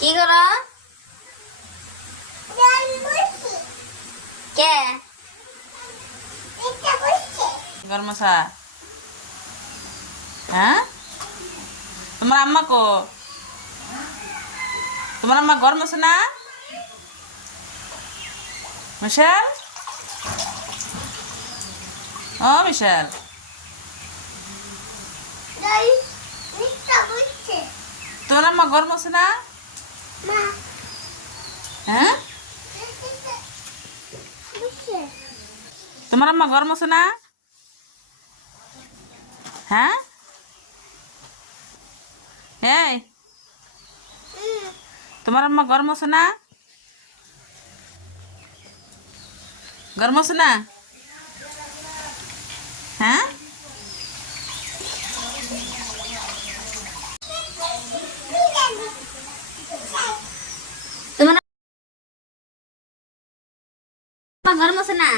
কি করো? কে গরমসা? হ্যাঁ, তোমার আম্মা কো? তোমার আম্মা গরমসে না? মিশেল, ও মিশেল, তোমার আম্মা গরমসে না? হ্যাঁ, তোমার আম্মা গরমসে না? হ্যাঁ, এই তোমার আম্মা গরমসে না? গরমসে না? হ্যাঁ, তোমার ঘর মশে না?